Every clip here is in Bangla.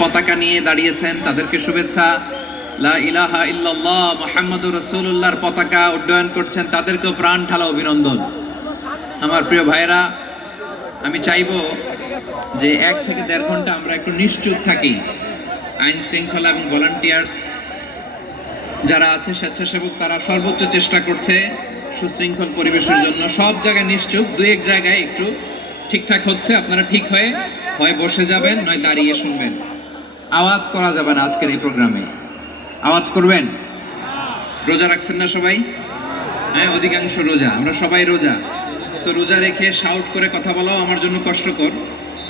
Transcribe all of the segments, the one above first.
পতাকা নিয়ে দাঁড়িয়েছেন তাদেরকে শুভেচ্ছা। লা ইলাহা ইল্লাল্লাহ মুহাম্মাদুর রাসূলুল্লাহর পতাকা উড্ডয়ন করছেন তাদেরকেও প্রাণ ঢালা অভিনন্দন। আমার প্রিয় ভাইরা, আমি চাইবো যে 1 থেকে 1.5 ঘন্টা আমরা একটু নিশ্চুপ থাকি। আইন শৃঙ্খলা এবং ভলান্টিয়ার্স যারা আছে, স্বেচ্ছাসেবক, তারা সর্বোচ্চ চেষ্টা করছে সুশৃঙ্খল পরিবেশের জন্য। সব জায়গায় নিশ্চুপ, 2-1 জায়গায় একটু ঠিকঠাক হচ্ছে। আপনারা ঠিক হয়ে হয় বসে যাবেন, নয় দাঁড়িয়ে শুনবেন। আওয়াজ করা যাবে না আজকের এই প্রোগ্রামে। আওয়াজ করবেন? রোজা রাখছেন না সবাই? হ্যাঁ, অধিকাংশ রোজা, আমরা সবাই রোজা। সো রোজা রেখে শাউট করে কথা বলাও আমার জন্য কষ্টকর।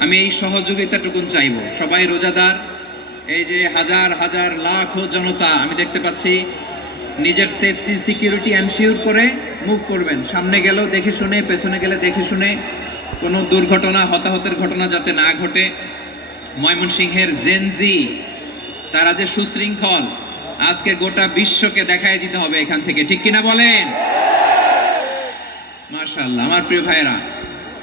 আমি এই সহযোগিতাটুকুন চাইবো। সবাই রোজাদার, এই যে হাজার হাজার লাখো জনতা আমি দেখতে পাচ্ছি, নিজের সেফটি সিকিউরিটি এনশিওর করে মুভ করবেন। সামনে গেলেও দেখে শুনে, পেছনে গেলে দেখে শুনে, কোনো দুর্ঘটনা, হতাহতের ঘটনা যাতে না ঘটে। ময়মনসিংহের জেনজি তারা যে সুশৃঙ্খল, আজকে গোটা বিশ্বকে দেখায় দিতে হবে এখান থেকে, ঠিক কিনা বলেন? মাশাআল্লাহ। আমার প্রিয় ভাইয়েরা,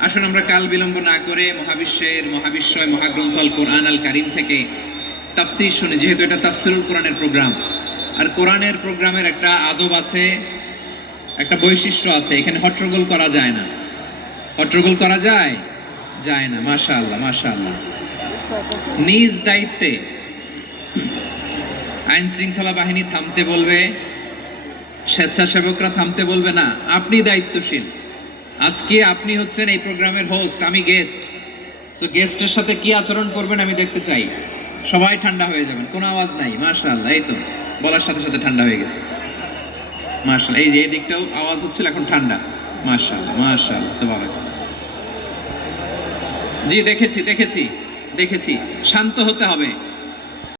আসুন আমরা কাল বিলম্ব না করে মহাবিশ্বয় মহাগ্রন্থ আল কোরআন আল কারীম থেকে তাফসীর শুনি। যেহেতু এটা তাফসীরুল কোরআনের প্রোগ্রাম, আর কোরআনের প্রোগ্রামের একটা আদব আছে, একটা বৈশিষ্ট্য আছে। এখানে হট্টগোল করা যায় না। হট্টগোল করা যায় না। মাশাআল্লাহ, মাশাআল্লাহ। নিজ দায়িত্বে আইন শৃঙ্খলা বাহিনী থামতে বলবে, স্বেচ্ছাসেবকরা থামতে বলবে না। আপনি দায়িত্বশীল। আজকে আপনি হচ্ছেন এই প্রোগ্রামের হোস্ট, আমি গেস্ট। সো গেস্টের সাথে কি আচরণ করবেন আমি দেখতে চাই। সবাই ঠান্ডা হয়ে যাবেন, কোনো আওয়াজ নাই। মাশাআল্লাহ, এই তো বলার সাথে সাথে ঠান্ডা হয়ে গেছে। মাশাআল্লাহ। এই যে এই দিকটাও আওয়াজ হচ্ছিল, এখন ঠান্ডা। মাশাআল্লাহ, মাশাআল্লাহ, তাবারাকাল্লাহ। জি, দেখেছি। শান্ত হতে হবে।